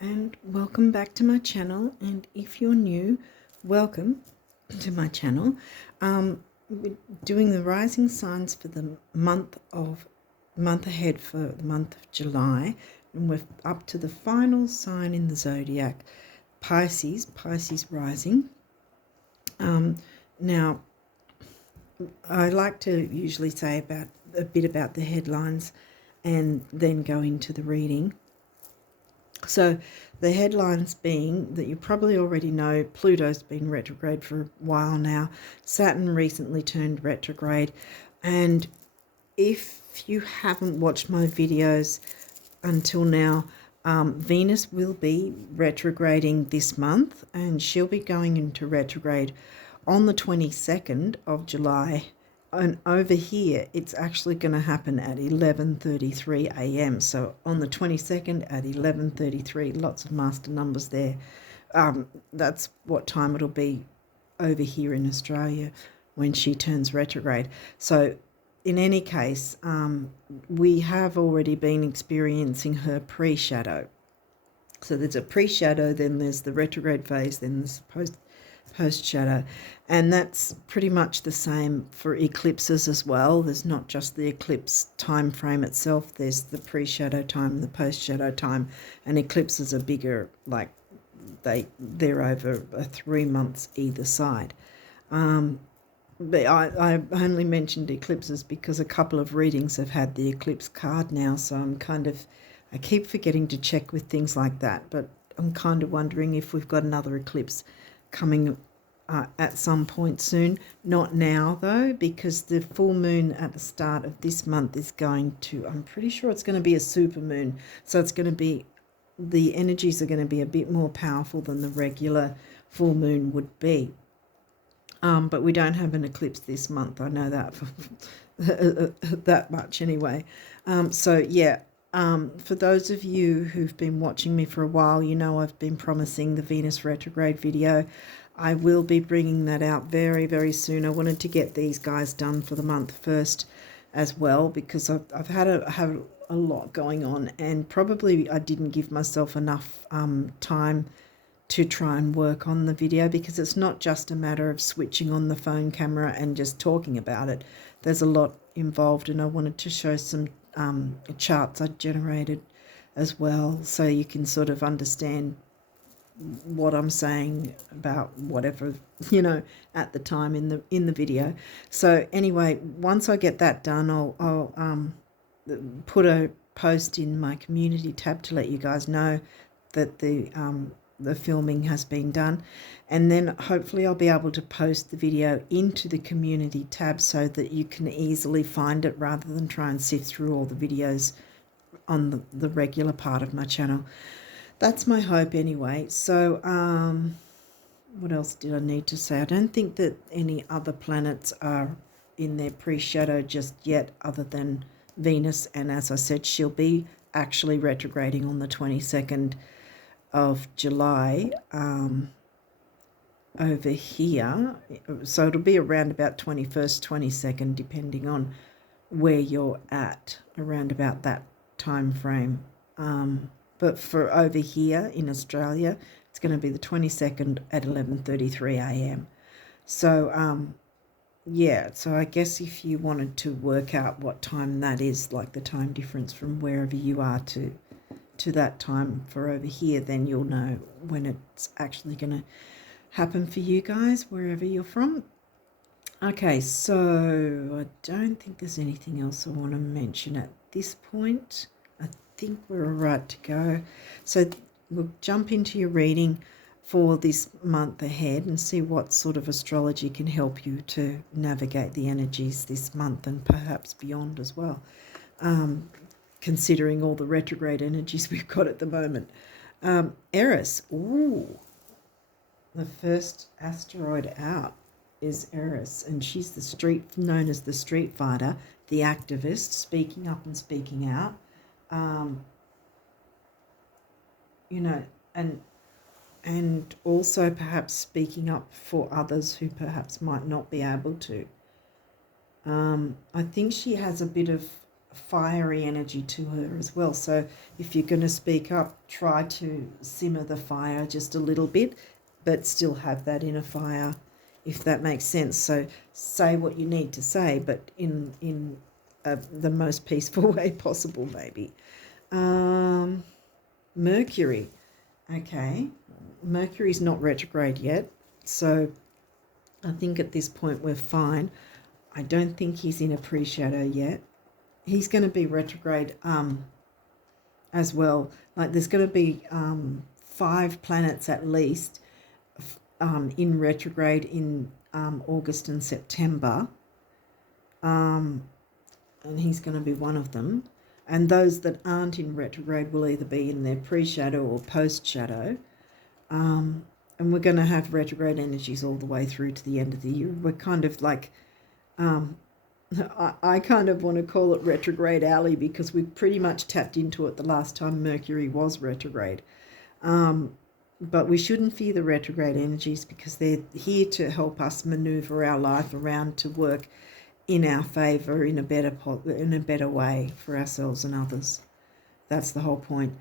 and welcome back to my channel. And if you're new, welcome to my channel. We're doing the rising signs for the month ahead for the month of July, and we're up to the final sign in the zodiac, Pisces rising. Now I like to usually say a bit about the headlines and then go into the reading. So the headlines being that you probably already know, Pluto's been retrograde for a while now. Saturn recently turned retrograde. And if you haven't watched my videos until now, Venus will be retrograding this month, and she'll be going into retrograde on the 22nd of July. And over here, it's actually going to happen at 11:33 a.m. So on the 22nd at 11:33, lots of master numbers there. That's what time it'll be over here in Australia when she turns retrograde. So in any case, we have already been experiencing her pre-shadow. So there's a pre-shadow, then there's the retrograde phase, then there's post-shadow. And that's pretty much the same for eclipses as well. There's not just the eclipse time frame itself. There's the pre-shadow time, the post-shadow time. And eclipses are bigger, like they're over 3 months either side. But I only mentioned eclipses because a couple of readings have had the eclipse card now, so I keep forgetting to check with things like that, but I'm kind of wondering if we've got another eclipse coming at some point soon. Not now though, because the full moon at the start of this month is going to, I'm pretty sure it's going to be a super moon, so it's going to be, the energies are going to be a bit more powerful than the regular full moon would be. But we don't have an eclipse this month. I know that for that much anyway. So yeah, for those of you who've been watching me for a while, you know I've been promising the Venus retrograde video. I will be bringing that out very, very soon. I wanted to get these guys done for the month first as well, because I've had a lot going on, and probably I didn't give myself enough time to try and work on the video, because it's not just a matter of switching on the phone camera and just talking about it. There's a lot involved, and I wanted to show some charts I generated as well, so you can sort of understand what I'm saying about whatever, at the time in the video. So anyway, once I get that done, I'll put a post in my community tab to let you guys know that the filming has been done, and then hopefully I'll be able to post the video into the community tab so that you can easily find it, rather than try and sift through all the videos on the regular part of my channel. That's my hope anyway. So what else did I need to say? I don't think that any other planets are in their pre-shadow just yet, other than Venus, and as I said, she'll be actually retrograding on the 22nd of July over here. So it'll be around about 21st, 22nd, depending on where you're at, around about that time frame. But for over here in Australia, it's going to be the 22nd at 11:33 a.m. So yeah, so I guess if you wanted to work out what time that is, like the time difference from wherever you are to that time for over here, then you'll know when it's actually going to happen for you guys, wherever you're from. Okay, so I don't think there's anything else I want to mention at this point. I think we're all right to go. So we'll jump into your reading for this month ahead and see what sort of astrology can help you to navigate the energies this month and perhaps beyond as well. Considering all the retrograde energies we've got at the moment. Eris, ooh, the first asteroid out is Eris, and she's known as the street fighter, the activist, speaking up and speaking out. And also perhaps speaking up for others who perhaps might not be able to. I think she has a bit of fiery energy to her as well. So if you're going to speak up, try to simmer the fire just a little bit, but still have that inner fire, if that makes sense. So say what you need to say, but in the most peaceful way possible, maybe. Mercury. Okay. Mercury's not retrograde yet, so I think at this point we're fine. I don't think he's in a pre-shadow yet. He's going to be retrograde as well. Like there's going to be 5 planets at least in retrograde in August and September. And he's going to be one of them. And those that aren't in retrograde will either be in their pre-shadow or post-shadow. And we're going to have retrograde energies all the way through to the end of the year. We're kind of like, I kind of want to call it retrograde alley, because we pretty much tapped into it the last time Mercury was retrograde. But we shouldn't fear the retrograde energies, because they're here to help us maneuver our life around to work in our favour in a better way for ourselves and others. That's the whole point.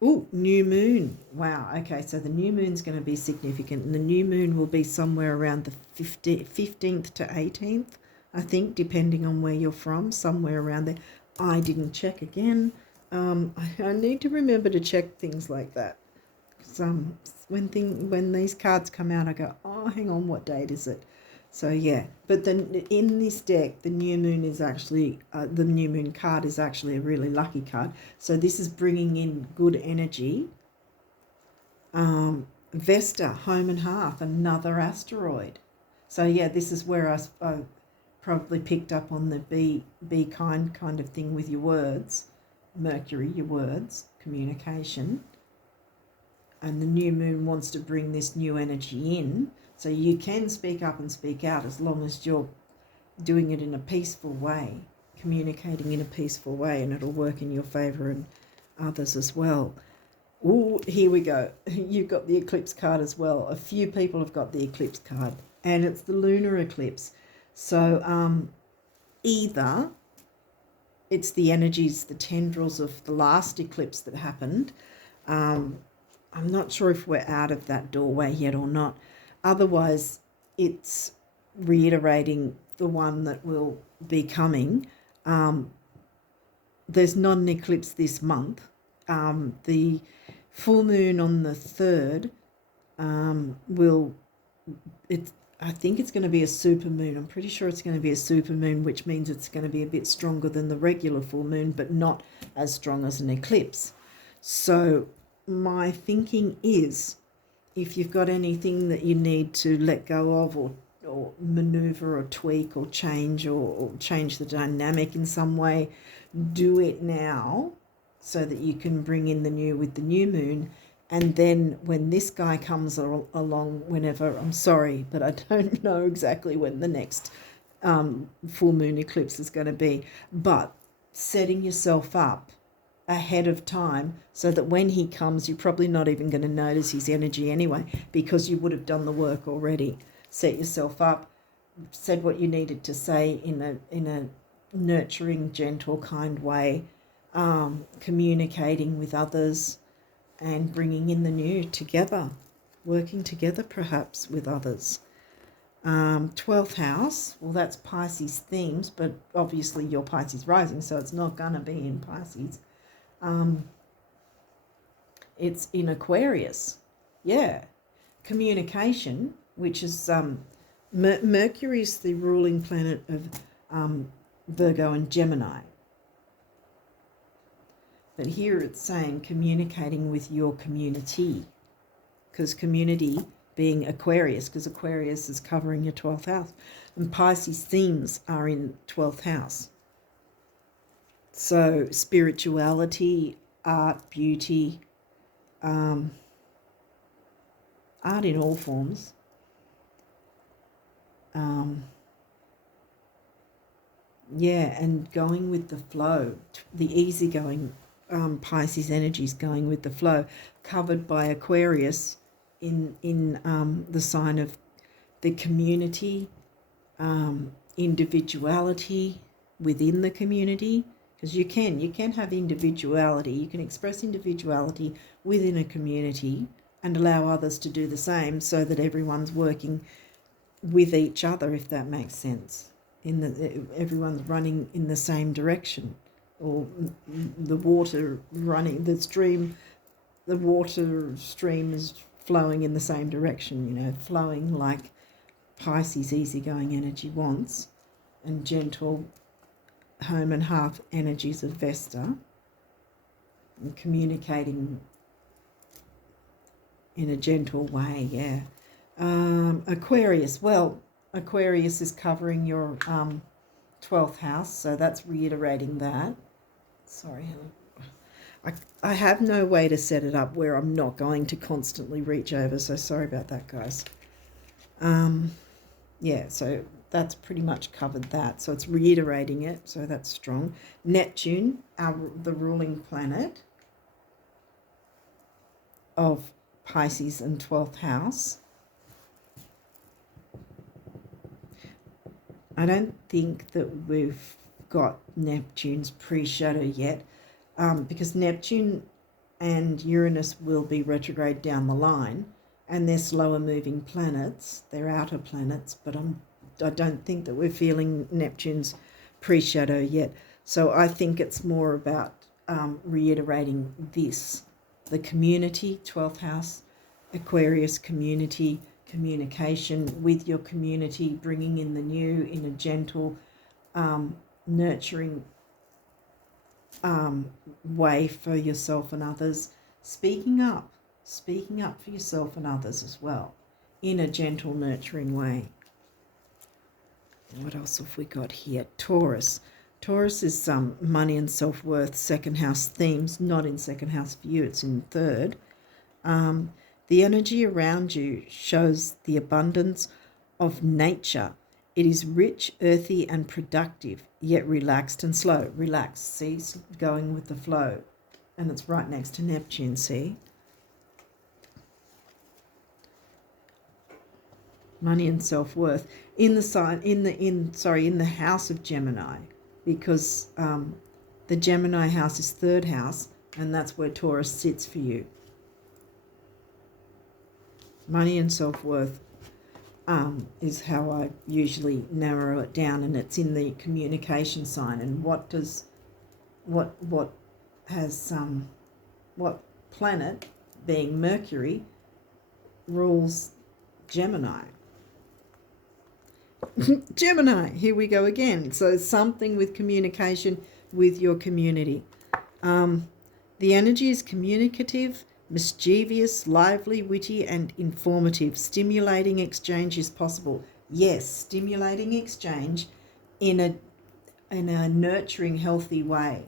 New moon. Wow. Okay, so the new moon's going to be significant, and the new moon will be somewhere around the 15th to 18th, I think, depending on where you're from, somewhere around there. I didn't check again. I need to remember to check things like that. When these cards come out, I go, oh, hang on, what date is it? So yeah, but then in this deck, the new moon is actually, the new moon card is actually a really lucky card. So this is bringing in good energy. Vesta, home and hearth, another asteroid. So yeah, this is where I probably picked up on the be kind of thing with your words. Mercury, your words, communication. And the new moon wants to bring this new energy in. So you can speak up and speak out as long as you're doing it in a peaceful way, communicating in a peaceful way, and it'll work in your favour and others as well. Ooh, here we go. You've got the eclipse card as well. A few people have got the eclipse card, and it's the lunar eclipse. So either it's the energies, the tendrils of the last eclipse that happened. I'm not sure if we're out of that doorway yet or not. Otherwise, it's reiterating the one that will be coming. There's not an eclipse this month. The full moon on the 3rd I think it's going to be a super moon. I'm pretty sure it's going to be a super moon, which means it's going to be a bit stronger than the regular full moon, but not as strong as an eclipse. So my thinking is, if you've got anything that you need to let go of or maneuver or tweak or change the dynamic in some way, do it now so that you can bring in the new with the new moon. And then when this guy comes along, whenever, I'm sorry, but I don't know exactly when the next full moon eclipse is going to be, but setting yourself up ahead of time so that when he comes, you're probably not even going to notice his energy anyway, because you would have done the work already. Set yourself up, said what you needed to say in a nurturing, gentle, kind way, communicating with others and bringing in the new together, working together perhaps with others. 12th house, well, that's Pisces themes, but obviously you're Pisces rising, so it's not going to be in Pisces. It's in Aquarius. Yeah. Communication, which is Mercury is the ruling planet of Virgo and Gemini. But here it's saying communicating with your community, because community being Aquarius, because Aquarius is covering your 12th house, and Pisces themes are in 12th house. So spirituality, art, beauty, art in all forms. And going with the flow, the easygoing Pisces energies going with the flow, covered by Aquarius in the sign of the community, individuality, within the community, because you can have individuality. You can express individuality within a community and allow others to do the same, so that everyone's working with each other, if that makes sense. Everyone's running in the same direction, or the water running, the water stream is flowing in the same direction, flowing like Pisces easygoing energy wants, and gentle home and hearth energies of Vesta, and communicating in a gentle way, yeah. Aquarius, well, Aquarius is covering your 12th house, so that's reiterating that. Sorry, Helen. I have no way to set it up where I'm not going to constantly reach over, so sorry about that, guys. Yeah, so that's pretty much covered that. So it's reiterating it, so that's strong. Neptune, the ruling planet of Pisces and 12th house. I don't think that we've got Neptune's pre-shadow yet, because Neptune and Uranus will be retrograde down the line, and they're slower moving planets, they're outer planets, but I don't think that we're feeling Neptune's pre-shadow yet. So I think it's more about reiterating this, the community, 12th house, Aquarius community, communication with your community, bringing in the new in a gentle, nurturing way for yourself and others, speaking up for yourself and others as well, in a gentle, nurturing way. What else have we got here? Taurus. Taurus is money and self-worth, second house themes, not in second house for you, it's in third. The energy around you shows the abundance of nature. It is rich, earthy, and productive, yet relaxed and slow. Relaxed, see, going with the flow. And it's right next to Neptune, see? Money and self-worth in the sign, in the house of Gemini, because the Gemini house is third house, and that's where Taurus sits for you. Money and self-worth is how I usually narrow it down, and it's in the communication sign. And what planet, being Mercury, rules Gemini? Gemini, here we go again. So something with communication with your community. The energy is communicative, mischievous, lively, witty, and informative. Stimulating exchange is possible. Yes, stimulating exchange in a nurturing, healthy way.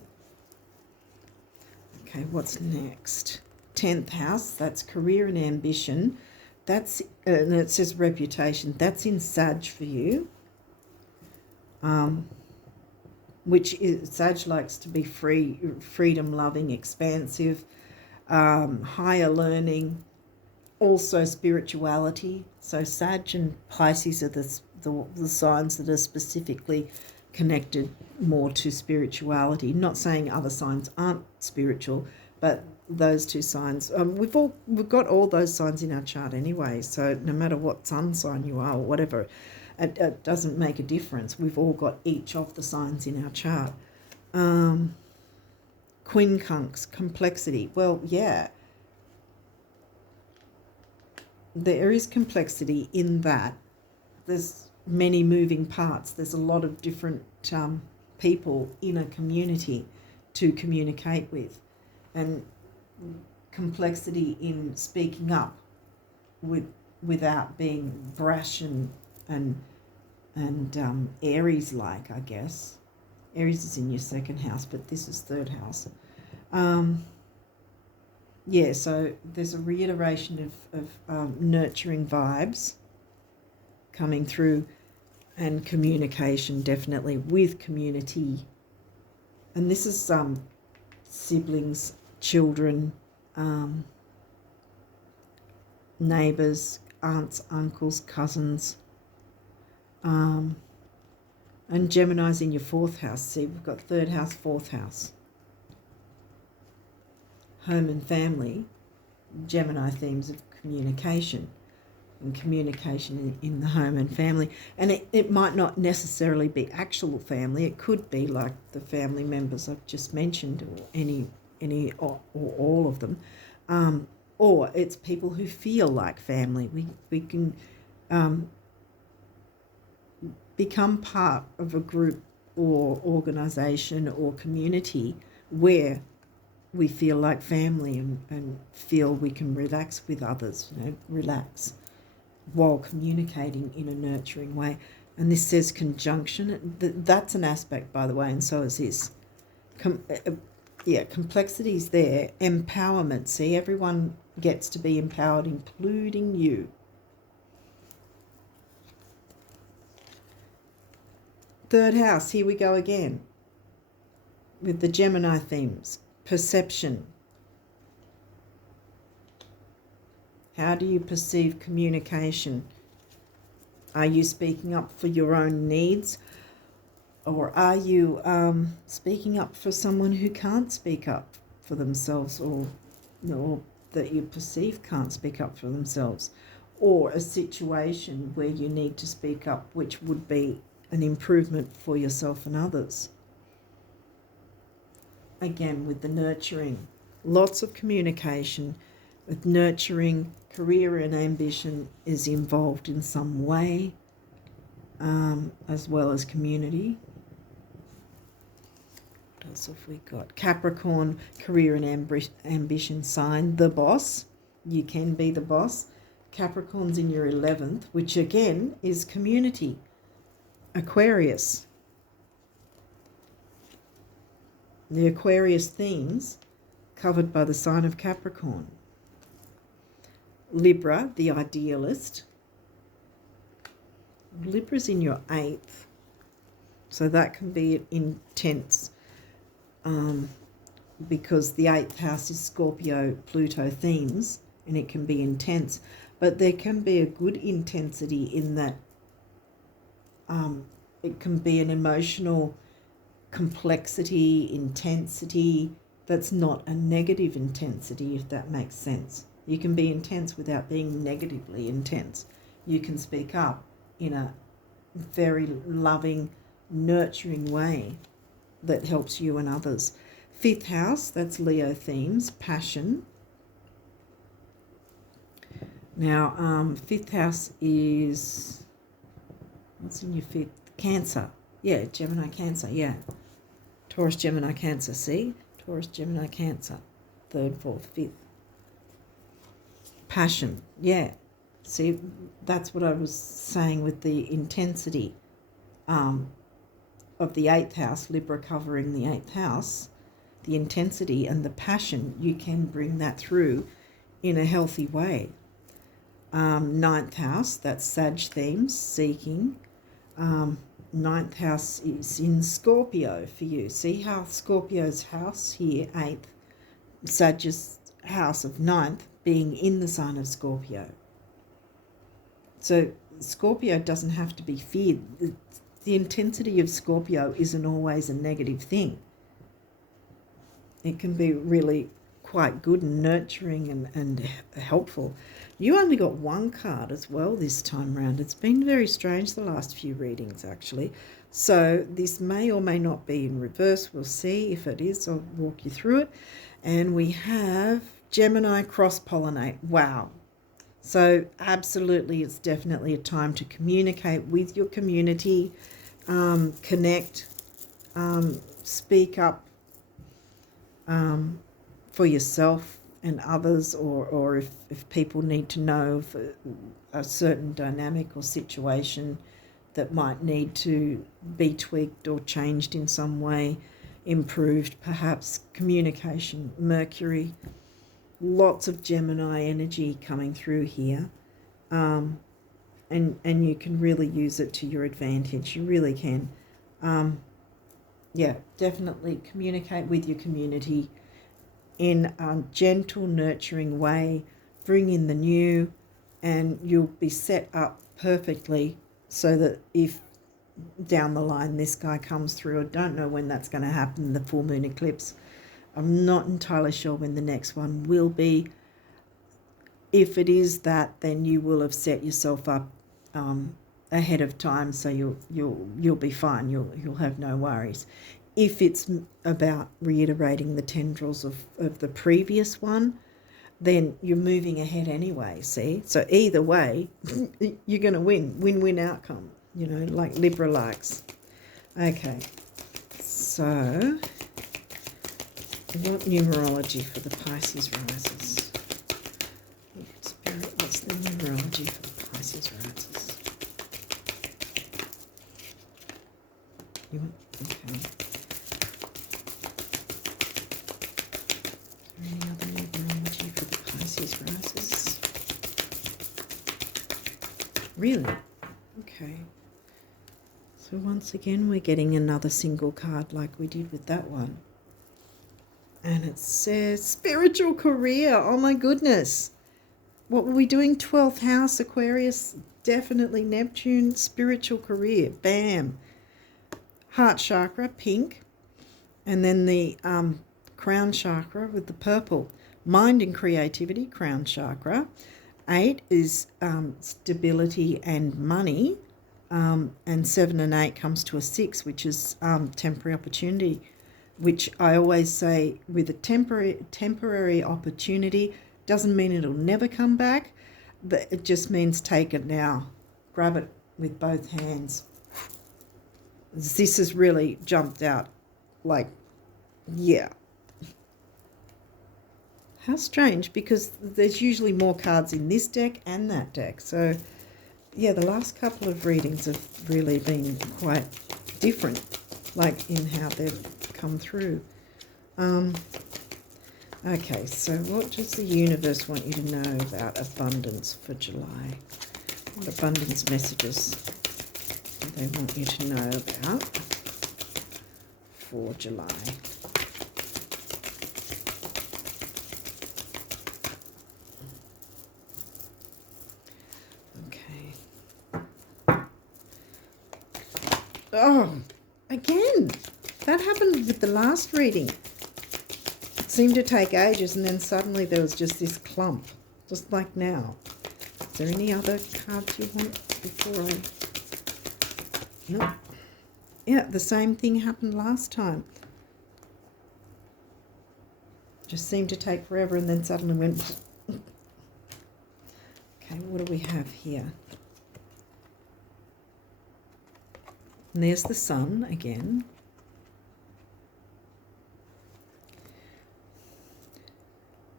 Okay, what's next? 10th house, that's career and ambition. That's and it says reputation. That's in Sag for you. Which is, Sag likes to be freedom loving, expansive, higher learning, also spirituality. So Sag and Pisces are the signs that are specifically connected more to spirituality. Not saying other signs aren't spiritual, but those two signs, we've got all those signs in our chart anyway. So no matter what sun sign you are or whatever, it doesn't make a difference. We've all got each of the signs in our chart. Quincunx, complexity. Well, yeah, there is complexity in that. There's many moving parts. There's a lot of different people in a community to communicate with, and complexity in speaking up without being brash and Aries-like, I guess. Aries is in your second house, but this is third house. Yeah, so there's a reiteration of nurturing vibes coming through, and communication definitely with community. And this is siblings, children, neighbours, aunts, uncles, cousins. And Gemini's in your 4th house. See, we've got 3rd house, 4th house. Home and family, Gemini themes of communication. And communication in the home and family. And it might not necessarily be actual family. It could be like the family members I've just mentioned, or any or all of them. Or it's people who feel like family. We can become part of a group or organisation or community where we feel like family and feel we can relax with others, relax while communicating in a nurturing way. And this says conjunction. That's an aspect, by the way, and so is this. Complexity is there. Empowerment. See, everyone gets to be empowered, including you. Third house, here we go again with the Gemini themes. Perception. How do you perceive communication? Are you speaking up for your own needs, or are you speaking up for someone who can't speak up for themselves, or that you perceive can't speak up for themselves, or a situation where you need to speak up, which would be an improvement for yourself and others? Again, with the nurturing, lots of communication. With nurturing, career and ambition is involved in some way, as well as community. What else have we got? Capricorn, career and ambition sign, the boss. You can be the boss. Capricorn's in your 11th, which again is community. Aquarius. The Aquarius themes covered by the sign of Capricorn. Libra, the idealist. Libra's in your 8th, so that can be intense, because the 8th house is Scorpio, Pluto themes, and it can be intense. But there can be a good intensity in that it can be an emotional complexity, intensity, that's not a negative intensity, if that makes sense. You can be intense without being negatively intense. You can speak up in a very loving, nurturing way that helps you and others. 5th house, that's Leo themes, passion. Now, 5th house is, what's in your 5th? Cancer. Yeah, Gemini, Cancer, yeah. Taurus, Gemini, Cancer, see? Taurus, Gemini, Cancer. 3rd, 4th, 5th. Passion, yeah. See, that's what I was saying with the intensity of the 8th house, Libra covering the 8th house. The intensity and the passion, you can bring that through in a healthy way. 9th house, that's Sag themes, seeking. 9th house is in Scorpio for you. See how Scorpio's house here, 8th, Sag's house of 9th, being in the sign of Scorpio. So Scorpio doesn't have to be feared. The intensity of Scorpio isn't always a negative thing. It can be really quite good and nurturing and helpful. You only got one card as well this time round. It's been very strange the last few readings, actually. So this may or may not be in reverse. We'll see. If it is, I'll walk you through it. And we have Gemini cross-pollinate. Wow. So absolutely, it's definitely a time to communicate with your community, connect, speak up for yourself and others, or if people need to know of a certain dynamic or situation that might need to be tweaked or changed in some way, improved, perhaps communication, Mercury. Lots of Gemini energy coming through here, and you can really use it to your advantage. You really can. Yeah, definitely communicate with your community in a gentle, nurturing way. Bring in the new, and you'll be set up perfectly so that if down the line this guy comes through. I don't know when that's going to happen, the full moon eclipse. I'm not entirely sure when the next one will be. If it is that, then you will have set yourself up ahead of time, so you'll be fine. You'll have no worries. If it's about reiterating the tendrils of the previous one, then you're moving ahead anyway, see? So either way, you're going to win-win outcome, you know, like Libra likes. Okay, so what numerology for the Pisces risers? Spirit, what's the numerology for the Pisces risers? Okay. Any other numerology for the Pisces risers? Really? Okay. So once again, we're getting another single card like we did with that one. And it says spiritual career. Oh my goodness. What were we doing? 12th house, Aquarius, definitely Neptune, spiritual career. Bam. Heart chakra, pink. And then the crown chakra with the purple. Mind and creativity, crown chakra. 8 is stability and money. And 7 and 8 comes to a 6, which is temporary opportunity, which I always say with a temporary opportunity doesn't mean it'll never come back, but it just means take it now. Grab it with both hands. This has really jumped out like, yeah. How strange, because there's usually more cards in this deck and that deck. So, yeah, the last couple of readings have really been quite different, like in how they've come through. Okay, so what does the universe want you to know about abundance for July? What abundance messages do they want you to know about for July? Okay. Oh, again, that happened with the last reading. It seemed to take ages, and then suddenly there was just this clump, just like now. Is there any other cards you want before I... No. Yeah, the same thing happened last time. Just seemed to take forever, and then suddenly went... Okay, what do we have here? And there's the sun again.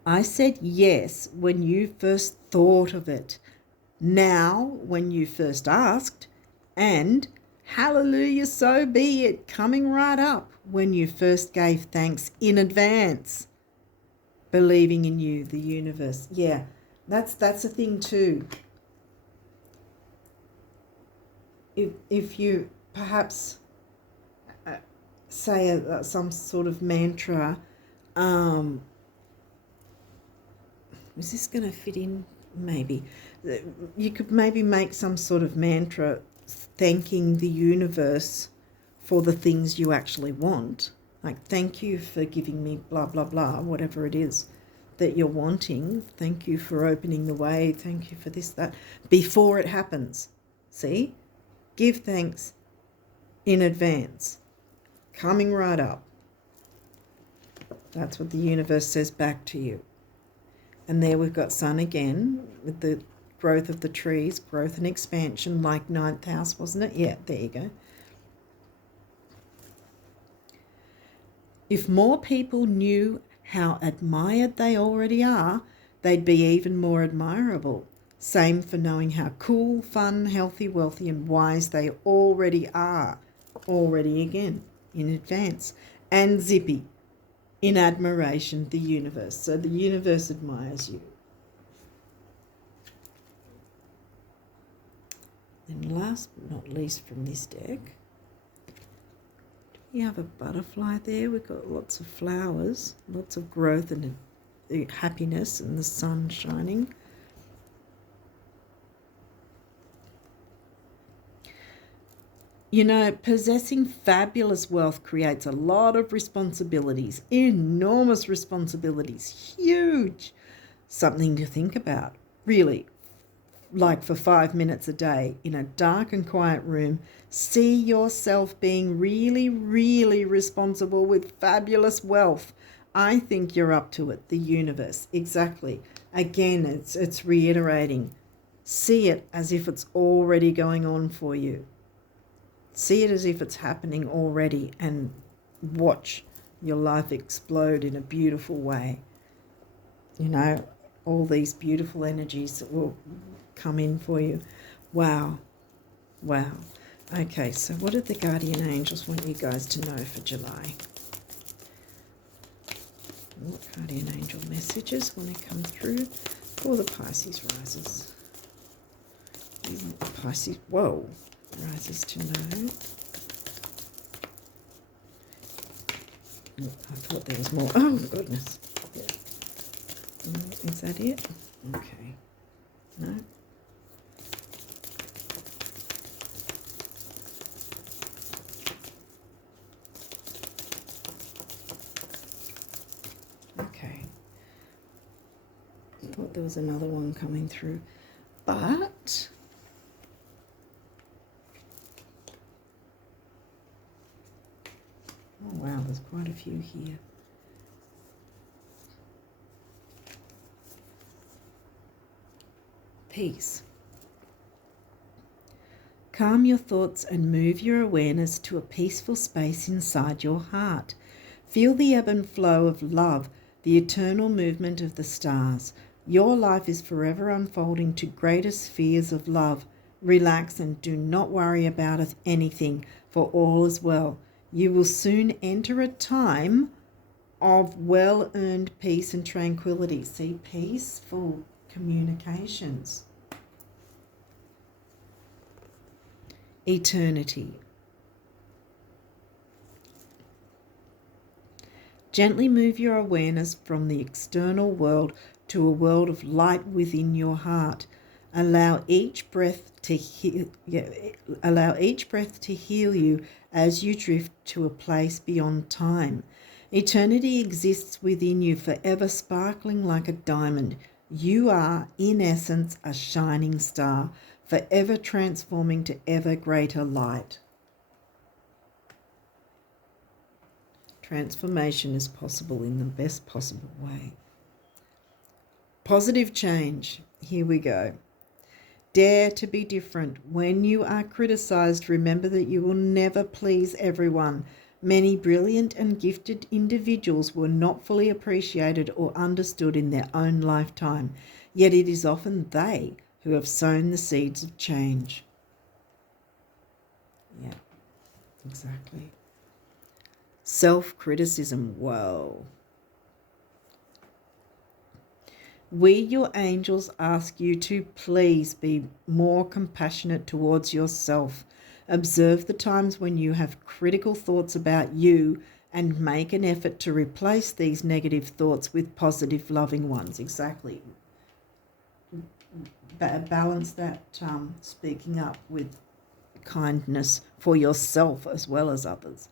I said yes when you first thought of it, now when you first asked, and hallelujah, so be it, coming right up when you first gave thanks in advance, believing in you, the universe. Yeah, that's a thing too. If you perhaps say some sort of mantra, is this going to fit in? Maybe. You could maybe make some sort of mantra thanking the universe for the things you actually want. Like, thank you for giving me blah, blah, blah, whatever it is that you're wanting. Thank you for opening the way. Thank you for this, that, before it happens. See? Give thanks in advance. Coming right up. That's what the universe says back to you. And there we've got sun again with the growth of the trees, growth and expansion, like 9th house, wasn't it? Yeah, there you go. If more people knew how admired they already are, they'd be even more admirable. Same for knowing how cool, fun, healthy, wealthy and wise they already are. Already again, in advance. And zippy. In admiration, the universe. So the universe admires you. And last but not least from this deck, do we have a butterfly there? We've got lots of flowers, lots of growth and happiness and the sun shining. You know, possessing fabulous wealth creates a lot of responsibilities, enormous responsibilities, huge. Something to think about, really. Like for 5 minutes a day in a dark and quiet room, see yourself being really, really responsible with fabulous wealth. I think you're up to it, the universe. Exactly. Again, it's reiterating. See it as if it's already going on for you. See it as if it's happening already and watch your life explode in a beautiful way. You know, all these beautiful energies that will come in for you. Wow. Wow. Okay, so what did the guardian angels want you guys to know for July? What guardian angel messages want to come through for the Pisces risers? Pisces, whoa, risers to know. I thought there was more. Oh, goodness. Yeah. Is that it? Okay. No? Okay. I thought there was another one coming through. But oh wow, there's quite a few here. Peace. Calm your thoughts and move your awareness to a peaceful space inside your heart. Feel the ebb and flow of love, the eternal movement of the stars. Your life is forever unfolding to greater spheres of love. Relax and do not worry about anything, for all is well. You will soon enter a time of well-earned peace and tranquility. See, peaceful communications. Eternity. Gently move your awareness from the external world to a world of light within your heart. Allow each breath to heal you as you drift to a place beyond time. Eternity exists within you, forever sparkling like a diamond. You are, in essence, a shining star, forever transforming to ever greater light. Transformation is possible in the best possible way. Positive change. Here we go. Dare to be different. When you are criticized, remember that you will never please everyone. Many brilliant and gifted individuals were not fully appreciated or understood in their own lifetime, yet it is often they who have sown the seeds of change. Yeah, exactly. Self-criticism, whoa. We, your angels, ask you to please be more compassionate towards yourself. Observe the times when you have critical thoughts about you and make an effort to replace these negative thoughts with positive, loving ones. Exactly. Balance that speaking up with kindness for yourself as well as others.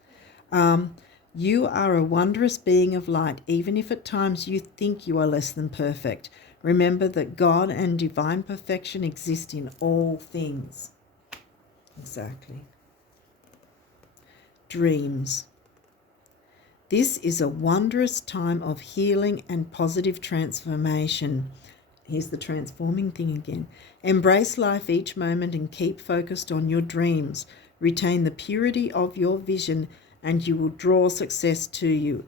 You are a wondrous being of light, even if at times you think you are less than perfect. Remember that God and divine perfection exist in all things. Exactly. Dreams. This is a wondrous time of healing and positive transformation. Here's the transforming thing again. Embrace life each moment and keep focused on your dreams. Retain the purity of your vision and you will draw success to you.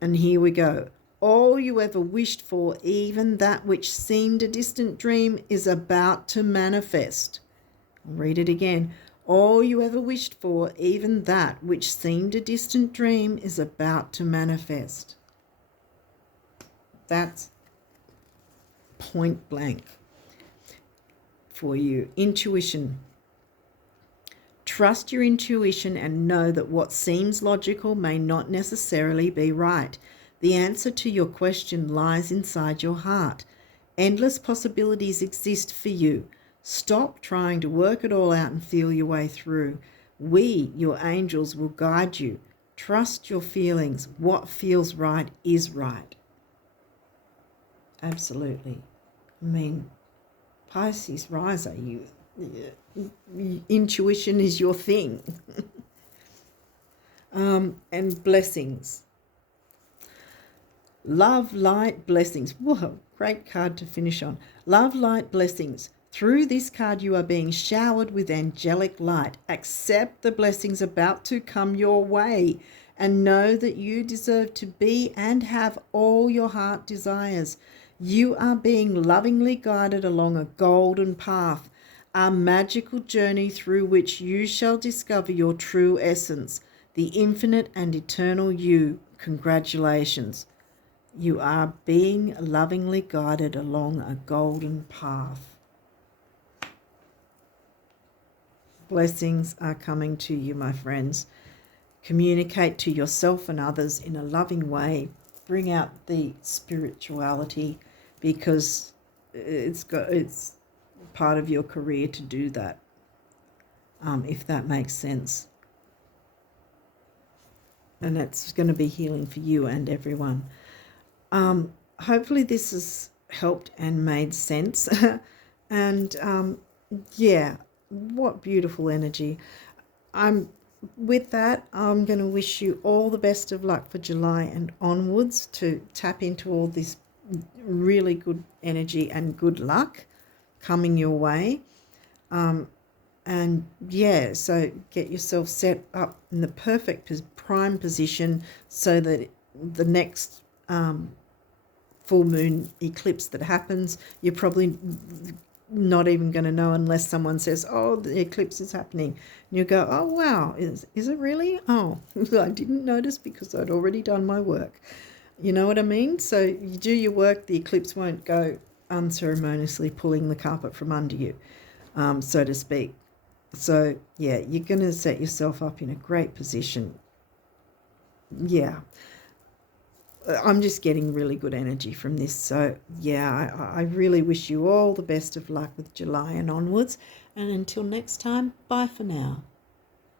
And here we go. All you ever wished for, even that which seemed a distant dream, is about to manifest. I'll read it again. All you ever wished for, even that which seemed a distant dream, is about to manifest. That's point blank for you. Intuition. Trust your intuition and know that what seems logical may not necessarily be right. The answer to your question lies inside your heart. Endless possibilities exist for you. Stop trying to work it all out and feel your way through. We, your angels, will guide you. Trust your feelings. What feels right is right. Absolutely. I mean, Pisces riser, intuition is your thing. And blessings. Love, light, blessings. Whoa, great card to finish on. Love, light, blessings. Through this card, you are being showered with angelic light. Accept the blessings about to come your way and know that you deserve to be and have all your heart desires. You are being lovingly guided along a golden path, a magical journey through which you shall discover your true essence, the infinite and eternal you. Congratulations. You are being lovingly guided along a golden path. Blessings are coming to you, my friends. Communicate to yourself and others in a loving way. Bring out the spirituality, because it's part of your career to do that, if that makes sense. And that's going to be healing for you and everyone. Hopefully this has helped and made sense. And yeah, what beautiful energy. With that, I'm going to wish you all the best of luck for July and onwards, to tap into all this really good energy and good luck coming your way. And yeah, so get yourself set up in the perfect prime position so that the next full moon eclipse that happens, you're probably not even going to know unless someone says, oh, the eclipse is happening. And you go, oh, wow, is it really? Oh, I didn't notice because I'd already done my work. You know what I mean? So you do your work, the eclipse won't go unceremoniously pulling the carpet from under you, so to speak. So, yeah, you're going to set yourself up in a great position. Yeah. I'm just getting really good energy from this. So, yeah, I really wish you all the best of luck with July and onwards. And until next time, bye for now.